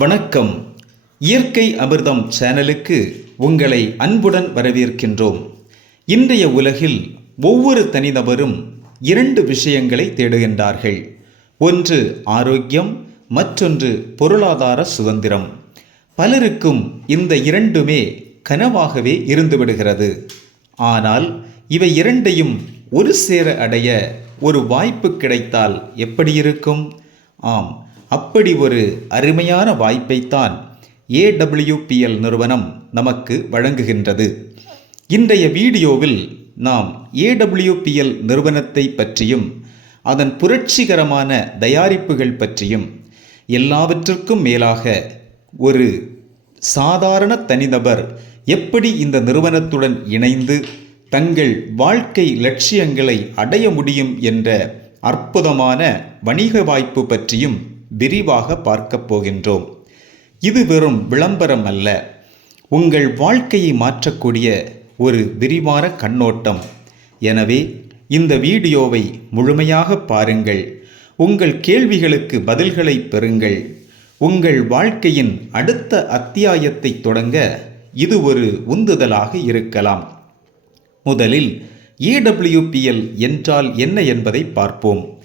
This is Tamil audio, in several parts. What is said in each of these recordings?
வணக்கம். இயற்கை அமிர்தம் சேனலுக்கு உங்களை அன்புடன் வரவேற்கின்றோம். இன்றைய உலகில் ஒவ்வொரு தனிநபரும் இரண்டு விஷயங்களை தேடுகின்றார்கள். ஒன்று ஆரோக்கியம் மற்றொன்று பொருளாதார சுதந்திரம். பலருக்கும் இந்த இரண்டுமே கனவாகவே இருந்துவிடுகிறது. ஆனால் இவை இரண்டையும் ஒரு சேர அடைய ஒரு வாய்ப்பு கிடைத்தால் எப்படி இருக்கும்? ஆம் அப்படி ஒரு அருமையான வாய்ப்பைத்தான் ஏடபிள்யூபிஎல் நிறுவனம் நமக்கு வழங்குகின்றது. இன்றைய வீடியோவில் நாம் ஏடபிள்யூபிஎல் நிறுவனத்தை பற்றியும் அதன் புரட்சிகரமான தயாரிப்புகள் பற்றியும் எல்லாவற்றிற்கும் மேலாக ஒரு சாதாரண தனிநபர் எப்படி இந்த நிறுவனத்துடன் இணைந்து தங்கள் வாழ்க்கை லட்சியங்களை அடைய முடியும் என்ற அற்புதமான வணிக வாய்ப்பு பற்றியும் விரிவாக பார்க்கப் போகின்றோம். இது வெறும் விளம்பரம் அல்ல. உங்கள் வாழ்க்கையை மாற்றக்கூடிய ஒரு விரிவான கண்ணோட்டம். எனவே இந்த வீடியோவை முழுமையாக பாருங்கள். உங்கள் கேள்விகளுக்கு பதில்களை பெறுங்கள். உங்கள் வாழ்க்கையின் அடுத்த அத்தியாயத்தை தொடங்க இது ஒரு உந்துதலாக இருக்கலாம். முதலில் ஏடபிள்யூபிஎல் என்றால் என்ன என்பதை பார்ப்போம்.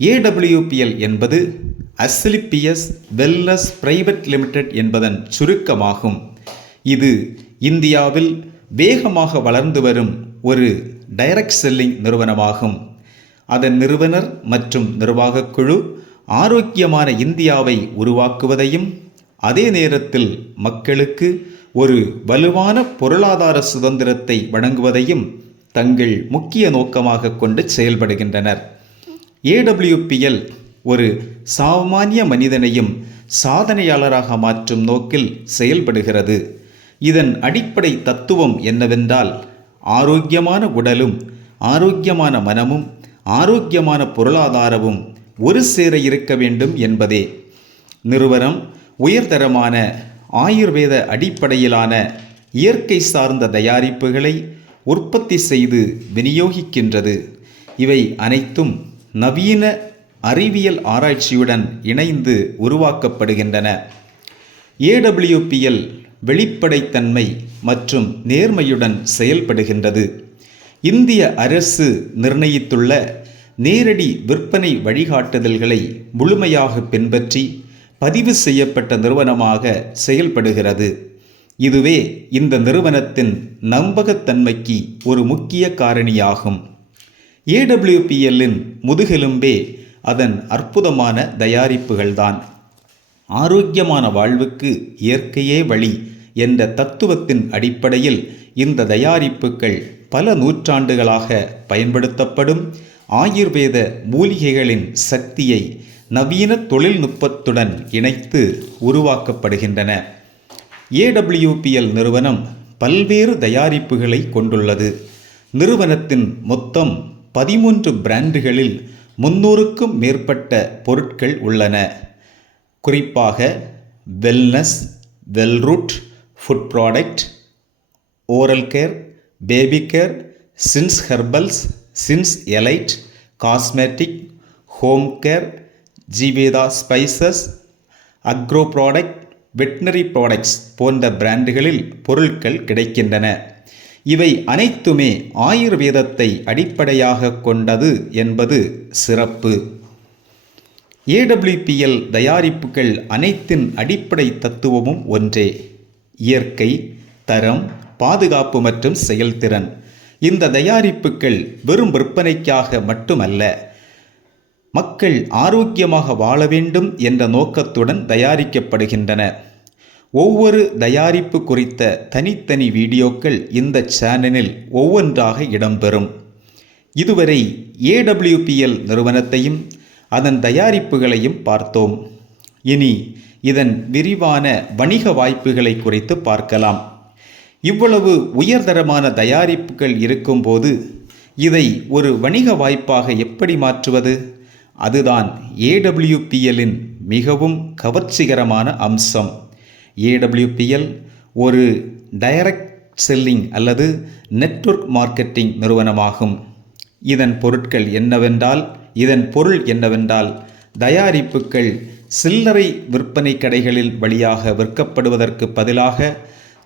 ஏடபிள்யூபிஎல் என்பது அஸ்லிப்பியஸ் வெல்னஸ் பிரைவேட் லிமிடெட் என்பதன் சுருக்கமாகும். இது இந்தியாவில் வேகமாக வளர்ந்து வரும் ஒரு டைரக்ட் செல்லிங் நிறுவனமாகும். அதன் நிறுவனர் மற்றும் நிர்வாகக் குழு ஆரோக்கியமான இந்தியாவை உருவாக்குவதையும் அதே நேரத்தில் மக்களுக்கு ஒரு வலுவான பொருளாதார சுதந்திரத்தை வழங்குவதையும் தங்கள் முக்கிய நோக்கமாக கொண்டு செயல்படுகின்றனர். ஏடபிள்யூபிஎல் ஒரு சாமானிய மனிதனையும் சாதனையாளராக மாற்றும் நோக்கில் செயல்படுகிறது. இதன் அடிப்படை தத்துவம் என்னவென்றால் ஆரோக்கியமான உடலும் ஆரோக்கியமான மனமும் ஆரோக்கியமான பொருளாதாரமும் ஒரு சேர இருக்க வேண்டும் என்பதே. நிறுவனம் உயர்தரமான ஆயுர்வேத அடிப்படையிலான இயற்கை சார்ந்த தயாரிப்புகளை உற்பத்தி செய்து விநியோகிக்கின்றது. இவை அனைத்தும் நவீன அறிவியல் ஆராய்ச்சியுடன் இணைந்து உருவாக்கப்படுகின்றன. ஏடபிள்யூபிஎல் வெளிப்படைத்தன்மை மற்றும் நேர்மையுடன் செயல்படுகின்றது. இந்திய அரசு நிர்ணயித்துள்ள நேரடி விற்பனை வழிகாட்டுதல்களை முழுமையாக பின்பற்றி பதிவு செய்யப்பட்ட நிறுவனமாக செயல்படுகிறது. இதுவே இந்த நிறுவனத்தின் நம்பகத்தன்மைக்கு ஒரு முக்கிய காரணியாகும். ஏடபிள்யூபிஎல்லின் முதுகெலும்பே அதன் அற்புதமான தயாரிப்புகள்தான். ஆரோக்கியமான வாழ்வுக்கு இயற்கையே வழி என்ற தத்துவத்தின் அடிப்படையில் இந்த தயாரிப்புகள் பல நூற்றாண்டுகளாக பயன்படுத்தப்படும் ஆயுர்வேத மூலிகைகளின் சக்தியை நவீன தொழில்நுட்பத்துடன் இணைத்து உருவாக்கப்படுகின்றன. ஏடபிள்யூபிஎல் நிறுவனம் பல்வேறு தயாரிப்புகளை கொண்டுள்ளது. நிறுவனத்தின் மொத்தம் பதிமூன்று பிராண்டுகளில் முன்னூறுக்கும் மேற்பட்ட பொருட்கள் உள்ளன. குறிப்பாக wellness Wellroot food product oral care baby care since herbals since elite cosmetic home care Jeeveda spices agro product veterinary products போன்ற பிராண்டுகளில் பொருட்கள் கிடைக்கின்றன. இவை அனைத்துமே ஆயுர்வேதத்தை அடிப்படையாக கொண்டது என்பது சிறப்பு. ஏடபிள்யூபிஎல் தயாரிப்புகள் அனைத்தின் அடிப்படை தத்துவமும் ஒன்றே. இயற்கை தரம் பாதுகாப்பு மற்றும் செயல்திறன். இந்த தயாரிப்புகள் வெறும் விற்பனைக்காக மட்டுமல்ல மக்கள் ஆரோக்கியமாக வாழ வேண்டும் என்ற நோக்கத்துடன் தயாரிக்கப்படுகின்றன. ஒவ்வொரு தயாரிப்பு குறித்த தனித்தனி வீடியோக்கள் இந்த சேனலில் ஒவ்வொன்றாக இடம்பெறும். இதுவரை ஏடபிள்யூபிஎல் நிறுவனத்தையும் அதன் தயாரிப்புகளையும் பார்த்தோம். இனி இதன் விரிவான வணிக வாய்ப்புகளை குறித்து பார்க்கலாம். இவ்வளவு உயர்தரமான தயாரிப்புகள் இருக்கும்போது இதை ஒரு வணிக வாய்ப்பாக எப்படி மாற்றுவது? அதுதான் ஏடபிள்யூபிஎல்லின் மிகவும் கவர்ச்சிகரமான அம்சம். ஏடபிள்யூபிஎல் ஒரு டைரக்ட் செல்லிங் அல்லது நெட்வொர்க் மார்க்கெட்டிங் நிறுவனமாகும். இதன் பொருட்கள் என்னவென்றால் இதன் பொருள் என்னவென்றால் தயாரிப்புகள் சில்லறை விற்பனை கடைகளில் வழியாக விற்கப்படுவதற்கு பதிலாக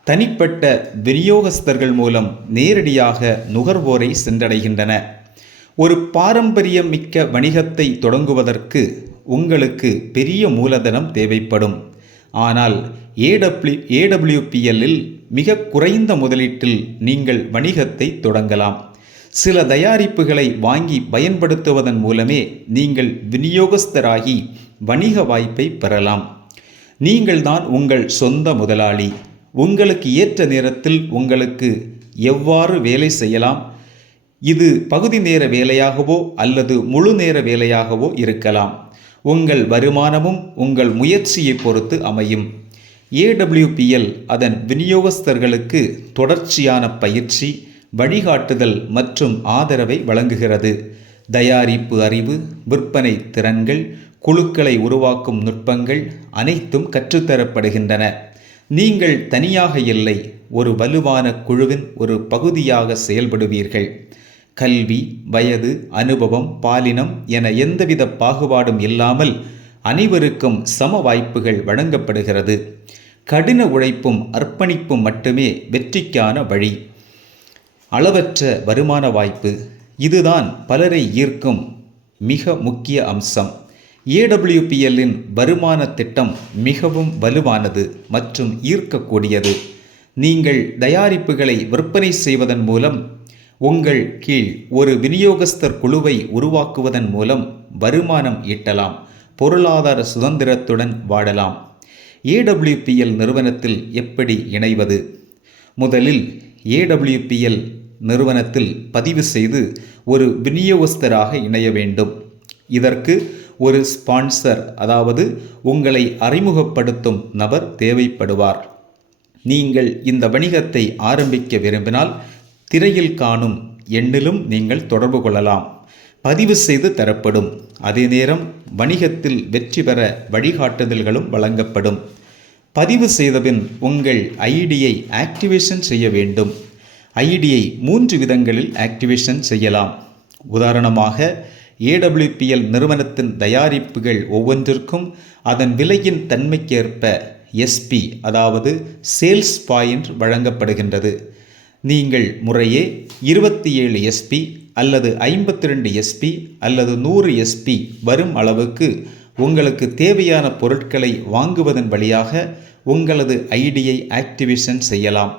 தனிப்பட்ட விநியோகஸ்தர்கள் மூலம் நேரடியாக நுகர்வோரை சென்றடைகின்றன. ஒரு பாரம்பரியமிக்க வணிகத்தை தொடங்குவதற்கு உங்களுக்கு பெரிய மூலதனம் தேவைப்படும். ஆனால் ஏடபிள்யூ ஏடபிள்யூபிஎல்லில் மிக குறைந்த முதலீட்டில் நீங்கள் வணிகத்தை தொடங்கலாம். சில தயாரிப்புகளை வாங்கி பயன்படுத்துவதன் மூலமே நீங்கள் விநியோகஸ்தராகி வணிக வாய்ப்பை பெறலாம். நீங்கள்தான் உங்கள் சொந்த முதலாளி. உங்களுக்கு ஏற்ற நேரத்தில் உங்களுக்கு எவ்வாறு வேலை செய்யலாம்? இது பகுதி நேர வேலையாகவோ அல்லது முழு நேர வேலையாகவோ இருக்கலாம். உங்கள் வருமானமும் உங்கள் முயற்சியை பொறுத்து அமையும். ஏடபிள்யூபிஎல் அதன் விநியோகஸ்தர்களுக்கு தொடர்ச்சியான பயிற்சி வழிகாட்டுதல் மற்றும் ஆதரவை வழங்குகிறது. தயாரிப்பு அறிவு விற்பனை திறன்கள் குழுக்களை உருவாக்கும் நுட்பங்கள் அனைத்தும் கற்றுத்தரப்படுகின்றன. நீங்கள் தனியாக இல்லை ஒரு வலுவான குழுவின் ஒரு பகுதியாக செயல்படுவீர்கள். கல்வி வயது அனுபவம் பாலினம் என எந்தவித பாகுபாடும் இல்லாமல் அனைவருக்கும் சம வாய்ப்புகள் வழங்கப்படுகிறது. கடின உழைப்பும் அர்ப்பணிப்பும் மட்டுமே வெற்றிக்கான வழி. அளவற்ற வருமான வாய்ப்பு இதுதான் பலரை ஈர்க்கும் மிக முக்கிய அம்சம். ஏடபிள்யூபிஎல்லின் வருமான திட்டம் மிகவும் வலுவானது மற்றும் ஈர்க்கக்கூடியது. நீங்கள் தயாரிப்புகளை விற்பனை செய்வதன் மூலம் உங்கள் கீழ் ஒரு விநியோகஸ்தர் குழுவை உருவாக்குவதன் மூலம் வருமானம் ஈட்டலாம் பொருளாதார சுதந்திரத்துடன் வாழலாம். ஏடபிள்யூபிஎல் நிறுவனத்தில் எப்படி இணைவது? முதலில் ஏடபிள்யூபிஎல் நிறுவனத்தில் பதிவு செய்து ஒரு விநியோகஸ்தராக இணைய வேண்டும். இதற்கு ஒரு ஸ்பான்சர் அதாவது உங்களை அறிமுகப்படுத்தும் நபர் தேவைப்படுவார். நீங்கள் இந்த வணிகத்தை ஆரம்பிக்க விரும்பினால் திரையில் காணும் எண்ணிலும் நீங்கள் தொடர்பு கொள்ளலாம். பதிவு செய்து தரப்படும். அதே நேரம் வணிகத்தில் வெற்றி பெற வழிகாட்டுதல்களும் வழங்கப்படும். பதிவு செய்தபின் உங்கள் ஐடியை ஆக்டிவேஷன் செய்ய வேண்டும். ஐடியை மூன்று விதங்களில் ஆக்டிவேஷன் செய்யலாம். உதாரணமாக ஏடபிள்யூபிஎல் நிறுவனத்தின் தயாரிப்புகள் ஒவ்வொன்றிற்கும் அதன் விலையின் தன்மைக்கேற்ப எஸ்பி அதாவது சேல்ஸ் பாயிண்ட் வழங்கப்படுகின்றது. நீங்கள் முறையே இருபத்தி ஏழு எஸ்பி அல்லது ஐம்பத்தி ரெண்டு எஸ்பி அல்லது நூறு எஸ்பி வரும் அளவுக்கு உங்களுக்கு தேவையான பொருட்களை வாங்குவதன் வழியாக உங்களது ஐடியை ஆக்டிவேஷன் செய்யலாம்.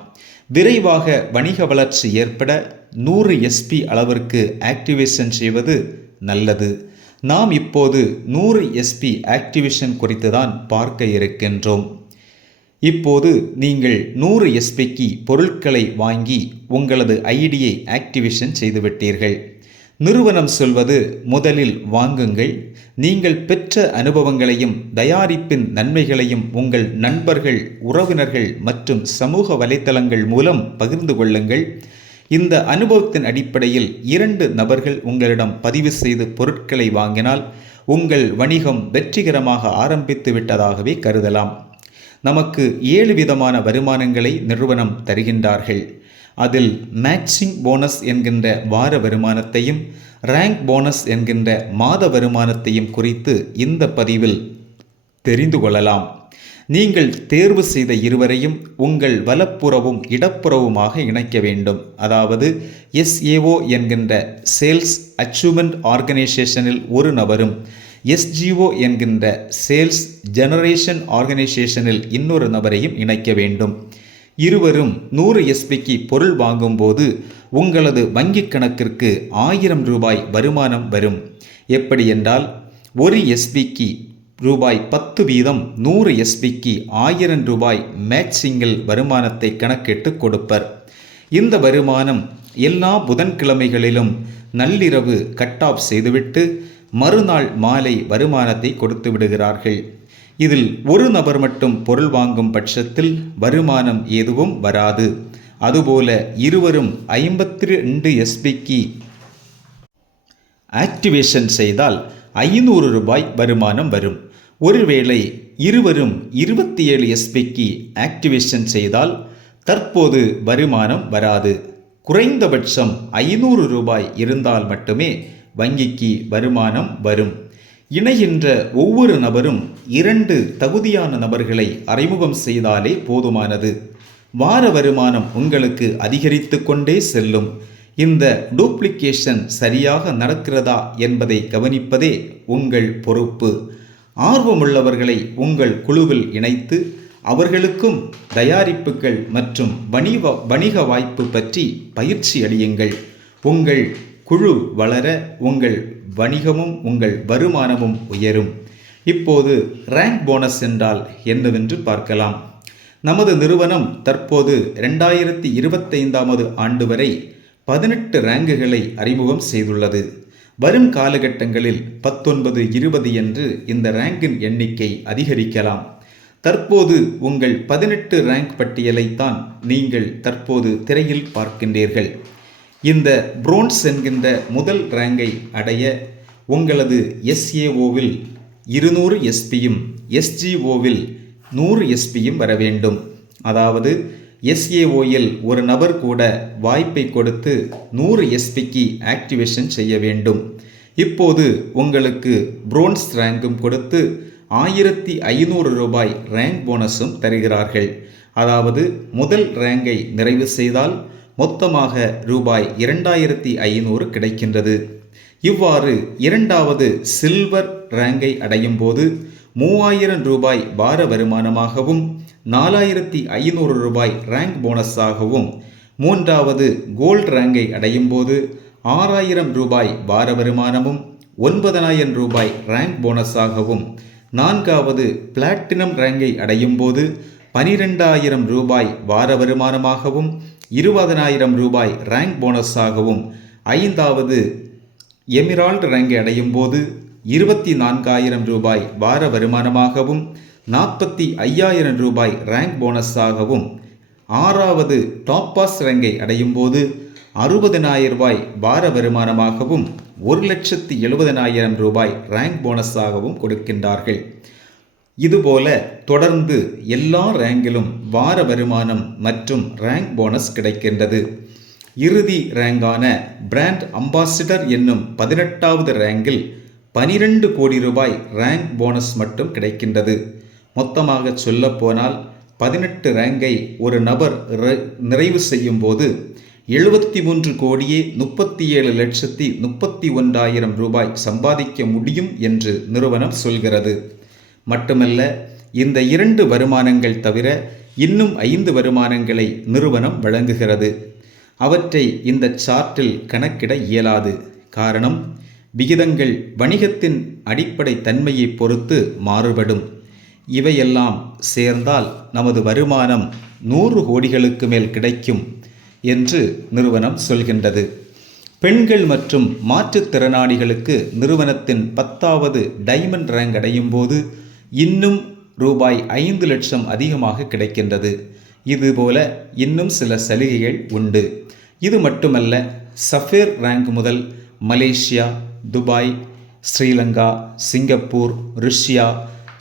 விரைவாக வணிக வளர்ச்சி ஏற்பட நூறு எஸ்பி அளவிற்கு ஆக்டிவேஷன் செய்வது நல்லது. நாம் இப்போது நூறு எஸ்பி ஆக்டிவேஷன் குறித்து தான் பார்க்க இருக்கின்றோம். இப்போது நீங்கள் நூறு எஸ்பிக்கு பொருட்களை வாங்கி உங்களது ஐடியை ஆக்டிவேஷன் செய்துவிட்டீர்கள். நிறுவனம் சொல்வது முதலில் வாங்குங்கள். நீங்கள் பெற்ற அனுபவங்களையும் தயாரிப்பின் நன்மைகளையும் உங்கள் நண்பர்கள் உறவினர்கள் மற்றும் சமூக வலைத்தளங்கள் மூலம் பகிர்ந்து கொள்ளுங்கள். இந்த அனுபவத்தின் அடிப்படையில் இரண்டு நபர்கள் உங்களிடம் பதிவு செய்து பொருட்களை வாங்கினால் உங்கள் வணிகம் வெற்றிகரமாக ஆரம்பித்து விட்டதாகவே கருதலாம். நமக்கு ஏழு விதமான வருமானங்களை நிறுவனம் தருகின்றார்கள். அதில் மேட்சிங் போனஸ் என்கின்ற வார வருமானத்தையும் ரேங்க் போனஸ் என்கின்ற மாத வருமானத்தையும் குறித்து இந்த பதிவில் தெரிந்து கொள்ளலாம். நீங்கள் தேர்வு செய்த இருவரையும் உங்கள் வலப்புறவும் இடப்புறவுமாக இணைக்க வேண்டும். அதாவது எஸ்ஏஓ என்கின்ற சேல்ஸ் அச்சீவ்மெண்ட் ஆர்கனைசேஷனில் ஒரு நபரும் எஸ்ஜிஓ என்கின்ற சேல்ஸ் ஜெனரேஷன் ஆர்கனைசேஷனில் இன்னொரு நபரையும் இணைக்க வேண்டும். இருவரும் நூறு எஸ்பிக்கு பொருள் வாங்கும்போது உங்களது வங்கிக் கணக்கிற்கு ஆயிரம் ரூபாய் வருமானம் வரும். எப்படி என்றால் ஒரு எஸ்பிக்கு ரூபாய் பத்து வீதம் நூறு எஸ்பிக்கு ஆயிரம் ரூபாய் மேட்சிங்கில் வருமானத்தை கணக்கிட்டு கொடுப்பர். இந்த வருமானம் எல்லா புதன்கிழமைகளிலும் நள்ளிரவு கட் ஆஃப் செய்துவிட்டு மறுநாள் மாலை வருமானத்தை கொடுத்து விடுகிறார்கள். இதில் ஒரு நபர் மட்டும் பொருள் வாங்கும் பட்சத்தில் வருமானம் எதுவும் வராது. அதுபோல இருவரும் ஐம்பத்தி ரெண்டு எஸ்பிக்கு ஆக்டிவேஷன் செய்தால் ஐநூறு ரூபாய் வருமானம் வரும். ஒருவேளை இருவரும் இருபத்தி ஏழு எஸ்பிக்கு ஆக்டிவேஷன் செய்தால் தற்போது வருமானம் வராது. குறைந்தபட்சம் ஐநூறு ரூபாய் இருந்தால் மட்டுமே வங்கிக்கு வருமானம் வரும். இணைகின்ற ஒவ்வொரு நபரும் இரண்டு தகுதியான நபர்களை அறிமுகம் செய்தாலே போதுமானது. வார வருமானம் உங்களுக்கு அதிகரித்து கொண்டே செல்லும். இந்த டூப்ளிகேஷன் சரியாக நடக்கிறதா என்பதை கவனிப்பதே உங்கள் பொறுப்பு. ஆர்வமுள்ளவர்களை உங்கள் குழுவில் இணைத்து அவர்களுக்கும் தயாரிப்புகள் மற்றும் வணிக வணிக வாய்ப்பு பற்றி பயிற்சி அளியுங்கள். உங்கள் குழு வளர உங்கள் வணிகமும் உங்கள் வருமானமும் உயரும். இப்போது ரேங்க் போனஸ் என்றால் என்னவென்று பார்க்கலாம். நமது நிறுவனம் தற்போது ரெண்டாயிரத்தி இருபத்தைந்தாவது ஆண்டு வரை பதினெட்டு ரேங்குகளை அறிமுகம் செய்துள்ளது. வரும் காலகட்டங்களில் பத்தொன்பது இருபது என்று இந்த ரேங்கின் எண்ணிக்கை அதிகரிக்கலாம். தற்போது உங்கள் பதினெட்டு ரேங்க் பட்டியலைத்தான் நீங்கள் தற்போது திரையில் பார்க்கின்றீர்கள். இந்த புரோன்ஸ் என்கின்ற முதல் ரேங்கை அடைய உங்களது எஸ்ஏஓவில் இருநூறு எஸ்பியும் எஸ்ஜிஓவில் நூறு எஸ்பியும் வர வேண்டும். அதாவது எஸ்ஏஓயில் ஒரு நபர் கூட வாய்ப்பை கொடுத்து நூறு எஸ்பிக்கு ஆக்டிவேஷன் செய்ய வேண்டும். இப்போது உங்களுக்கு புரோன்ஸ் ரேங்கும் கொடுத்து ஆயிரத்தி ஐநூறு ரூபாய் ரேங்க் போனஸும் தருகிறார்கள். அதாவது முதல் ரேங்கை நிறைவு செய்தால் மொத்தமாக ரூபாய் இரண்டாயிரத்தி ஐநூறு கிடைக்கின்றது. இவ்வாறு இரண்டாவது சில்வர் ரேங்கை அடையும் போது மூவாயிரம் ரூபாய் வார வருமானமாகவும் நாலாயிரத்தி ஐநூறு ரூபாய் ரேங்க் போனஸாகவும் மூன்றாவது கோல்ட் ரேங்கை அடையும் போது ஆறாயிரம் ரூபாய் வார வருமானமும் ஒன்பதனாயிரம் ரூபாய் ரேங்க் போனஸாகவும் நான்காவது பிளாட்டினம் ரேங்கை அடையும் போது பனிரெண்டாயிரம் ரூபாய் வார வருமானமாகவும் இருபதனாயிரம் ரூபாய் ரேங்க் போனஸாகவும் ஐந்தாவது எமிரால்டு ரேங்கை அடையும் போது இருபத்தி நான்காயிரம் ரூபாய் வார வருமானமாகவும் நாற்பத்தி ஐயாயிரம் ரூபாய் ரேங்க் போனஸாகவும் ஆறாவது டாப் பாஸ் ரேங்கை அடையும் போது அறுபதனாயிரம் ரூபாய் வார வருமானமாகவும் ஒரு லட்சத்தி எழுபதனாயிரம் ரூபாய் ரேங்க் போனஸாகவும் கொடுக்கின்றார்கள். இதுபோல தொடர்ந்து எல்லா ரேங்கிலும் வார வருமானம் மற்றும் ரேங்க் போனஸ் கிடைக்கின்றது. இறுதி ரேங்கான பிராண்ட் அம்பாசிடர் என்னும் பதினெட்டாவது ரேங்கில் பனிரெண்டு கோடி ரூபாய் ரேங்க் போனஸ் மட்டும் கிடைக்கின்றது. மொத்தமாக சொல்லப்போனால் பதினெட்டு ரேங்கை ஒரு நபர் நிறைவு செய்யும் போது எழுபத்தி மூன்று கோடியே முப்பத்தி ஏழு லட்சத்தி முப்பத்தி ஒன்றாயிரம் ரூபாய் சம்பாதிக்க முடியும் என்று நிறுவனம் சொல்கிறது. மட்டுமல்ல இந்த இரண்டு வருமானங்கள் தவிர இன்னும் ஐந்து வருமானங்களை நிறுவனம் வழங்குகிறது. அவற்றை இந்த சார்ட்டில் கணக்கிட இயலாது. காரணம் விகிதங்கள் வணிகத்தின் அடிப்படை தன்மையை பொறுத்து மாறுபடும். இவையெல்லாம் சேர்ந்தால் நமது வருமானம் நூறு கோடிகளுக்கு மேல் கிடைக்கும் என்று நிறுவனம் சொல்கின்றது. பெண்கள் மற்றும் மாற்றுத்திறனாளிகளுக்கு நிறுவனத்தின் பத்தாவது டைமண்ட் ரேங்க் அடையும் போது இன்னும் ரூபாய் ஐந்து லட்சம் அதிகமாக கிடைக்கின்றது. இதுபோல இன்னும் சில சலுகைகள் உண்டு. இது மட்டுமல்ல சஃபேர் ரேங்க் முதல் Malaysia Dubai Sri Lanka Singapore Russia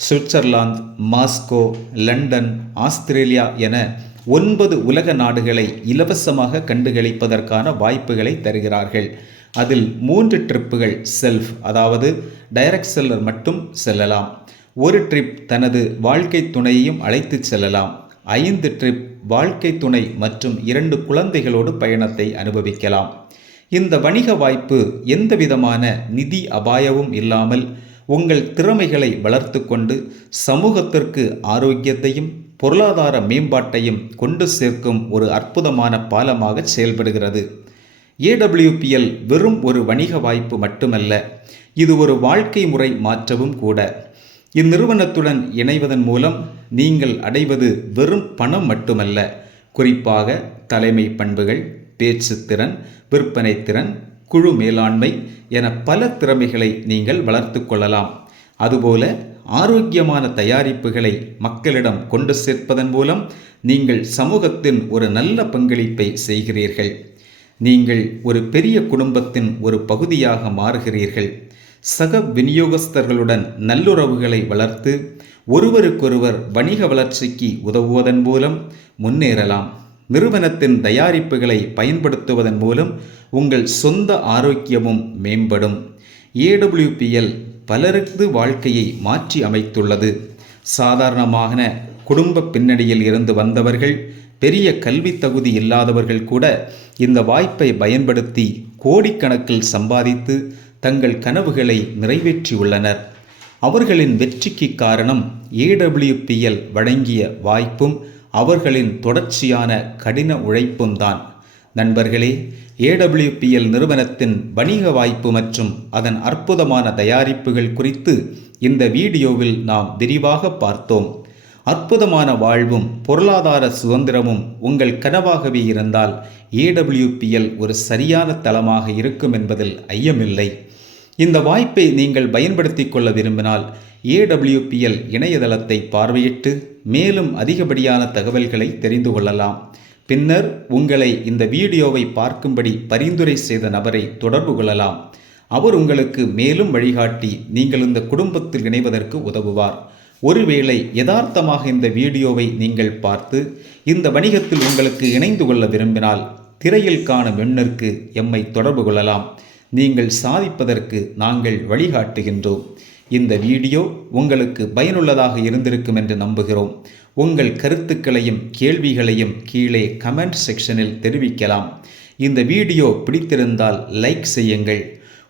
Switzerland Moscow London Australia என ஒன்பது உலக நாடுகளை இலவசமாக கண்டுகளிப்பதற்கான வாய்ப்புகளை தருகிறார்கள். அதில் மூன்று ட்ரிப்புகள் செல்ஃப் அதாவது டைரக்ட் செல்லர் மட்டும் செல்லலாம். ஒரு ட்ரிப் தனது வாழ்க்கை துணையையும் அழைத்து செல்லலாம். ஐந்து ட்ரிப் வாழ்க்கை துணை மற்றும் இரண்டு குழந்தைகளோடு பயணத்தை அனுபவிக்கலாம். இந்த வணிக வாய்ப்பு எந்தவிதமான நிதி அபாயமும் இல்லாமல் உங்கள் திறமைகளை வளர்த்து கொண்டு சமூகத்திற்கு ஆரோக்கியத்தையும் பொருளாதார மேம்பாட்டையும் கொண்டு சேர்க்கும் ஒரு அற்புதமான பாலமாக செயல்படுகிறது. ஏடபிள்யூபிஎல் வெறும் ஒரு வணிக வாய்ப்பு மட்டுமல்ல இது ஒரு வாழ்க்கை முறை மாற்றவும் கூட. இந்நிறுவனத்துடன் இணைவதன் மூலம் நீங்கள் அடைவது வெறும் பணம் மட்டுமல்ல. குறிப்பாக தலைமை பண்புகள் பேச்சுத்திறன் விற்பனை திறன் குழு மேலாண்மை என பல திறமைகளை நீங்கள் வளர்த்து கொள்ளலாம். அதுபோல ஆரோக்கியமான தயாரிப்புகளை மக்களிடம் கொண்டு சேர்ப்பதன் மூலம் நீங்கள் சமூகத்தின் ஒரு நல்ல பங்களிப்பை செய்கிறீர்கள். நீங்கள் ஒரு பெரிய குடும்பத்தின் ஒரு பகுதியாக மாறுகிறீர்கள். சக விநியோகஸ்தர்களுடன் நல்லுறவுகளை வளர்த்து ஒருவருக்கொருவர் வணிக வளர்ச்சிக்கு உதவுவதன் மூலம் முன்னேறலாம். நிறுவனத்தின் தயாரிப்புகளை பயன்படுத்துவதன் மூலம் உங்கள் சொந்த ஆரோக்கியமும் மேம்படும். ஏடபிள்யூபிஎல் பலரது வாழ்க்கையை மாற்றி அமைத்துள்ளது. சாதாரணமான குடும்ப பின்னணியில் இருந்து வந்தவர்கள் பெரிய கல்வி தகுதி இல்லாதவர்கள் கூட இந்த வாய்ப்பை பயன்படுத்தி கோடிக்கணக்கில் சம்பாதித்து தங்கள் கனவுகளை நிறைவேற்றியுள்ளனர். அவர்களின் வெற்றிக்கு காரணம் ஏடபிள்யூபிஎல் வழங்கிய வாய்ப்பும் அவர்களின் தொடர்ச்சியான கடின உழைப்பும் தான். நண்பர்களே ஏடபிள்யூபிஎல் நிறுவனத்தின் வணிக வாய்ப்பு மற்றும் அதன் அற்புதமான தயாரிப்புகள் குறித்து இந்த வீடியோவில் நாம் விரிவாக பார்த்தோம். அற்புதமான வாழ்வும் பொருளாதார சுதந்திரமும் உங்கள் கனவாகவே இருந்தால் ஏடபிள்யூபிஎல் ஒரு சரியான தளமாக இருக்கும் என்பதில் ஐயமில்லை. இந்த வாய்ப்பை நீங்கள் பயன்படுத்திக் கொள்ள விரும்பினால் ஏடபிள்யூபிஎல் இணையதளத்தை பார்வையிட்டு மேலும் அதிகப்படியான தகவல்களை தெரிந்து கொள்ளலாம். பின்னர் உங்களை இந்த வீடியோவை பார்க்கும்படி பரிந்துரை செய்த நபரை தொடர்பு கொள்ளலாம். அவர் உங்களுக்கு மேலும் வழிகாட்டி நீங்கள் இந்த குடும்பத்தில் இணைவதற்கு உதவுவார். ஒருவேளை யதார்த்தமாக இந்த வீடியோவை நீங்கள் பார்த்து இந்த வணிகத்தில் உங்களுக்கு இணைந்து கொள்ள விரும்பினால் திரையில் காணும் எண்ணிற்கு எம்மை தொடர்பு கொள்ளலாம். நீங்கள் சாதிப்பதற்கு நாங்கள் வழிகாட்டுகின்றோம். இந்த வீடியோ உங்களுக்கு பயனுள்ளதாக இருந்திருக்கும் என்று நம்புகிறோம். உங்கள் கருத்துக்களையும் கேள்விகளையும் கீழே கமெண்ட் செக்ஷனில் தெரிவிக்கலாம். இந்த வீடியோ பிடித்திருந்தால் லைக் செய்யுங்கள்.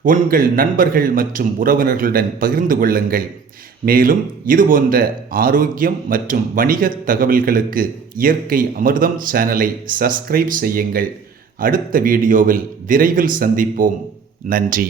உங்கள் நண்பர்கள் மற்றும் உறவினர்களுடன் பகிர்ந்து கொள்ளுங்கள். மேலும் இதுபோன்ற ஆரோக்கியம் மற்றும் வணிக தகவல்களுக்கு இயற்கை அமிர்தம் சேனலை சப்ஸ்கிரைப் செய்யுங்கள். அடுத்த வீடியோவில் விரைவில் சந்திப்போம். நன்றி